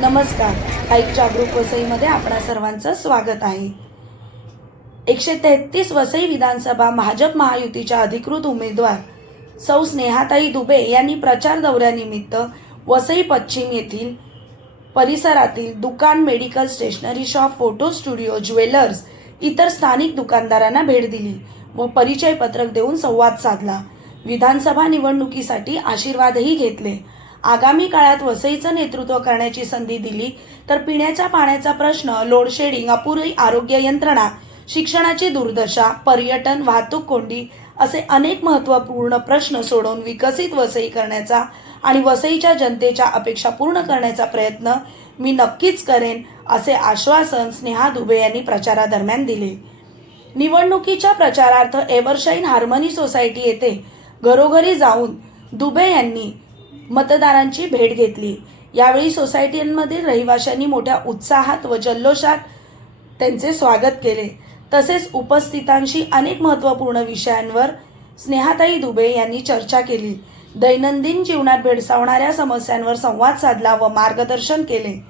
नमस्कार. ऐक जागरूक वसईमध्ये आपणा सर्वांचं स्वागत आहे. एकशे तेहतीस वसई विधानसभा भाजप महायुतीच्या अधिकृत उमेदवार सौ स्नेहाताई दुबे यांनी प्रचार दौऱ्यानिमित्त वसई पश्चिम येथील परिसरातील दुकान medical stationery shop photo studio jewellers इतर स्थानिक दुकानदारांना भेट दिली व परिचय पत्रक देऊन संवाद साधला. विधानसभा निवडणुकीसाठी आशीर्वादही घेतले. आगामी काळात वसईचं नेतृत्व करण्याची संधी दिली तर पिण्याच्या पाण्याचा प्रश्न लोडशेडिंग अपुरी आरोग्य यंत्रणा शिक्षणाची दुर्दशा पर्यटन वाहतूक कोंडी असे अनेक महत्त्वपूर्ण प्रश्न सोडवून विकसित वसई करण्याचा आणि वसईच्या जनतेच्या अपेक्षा पूर्ण करण्याचा प्रयत्न मी नक्कीच करेन असे आश्वासन स्नेहा दुबे यांनी प्रचारादरम्यान दिले. निवडणुकीच्या प्रचारार्थ एव्हरशाईन हार्मनी सोसायटी येथे घरोघरी जाऊन दुबे यांनी मतदारांची भेट घेतली. यावेळी सोसायटींमधील रहिवाशांनी मोठ्या उत्साहात व जल्लोषात त्यांचे स्वागत केले. तसेच उपस्थितांशी अनेक महत्त्वपूर्ण विषयांवर स्नेहाताई दुबे यांनी चर्चा केली. दैनंदिन जीवनात भेडसावणाऱ्या समस्यांवर संवाद साधला व मार्गदर्शन केले.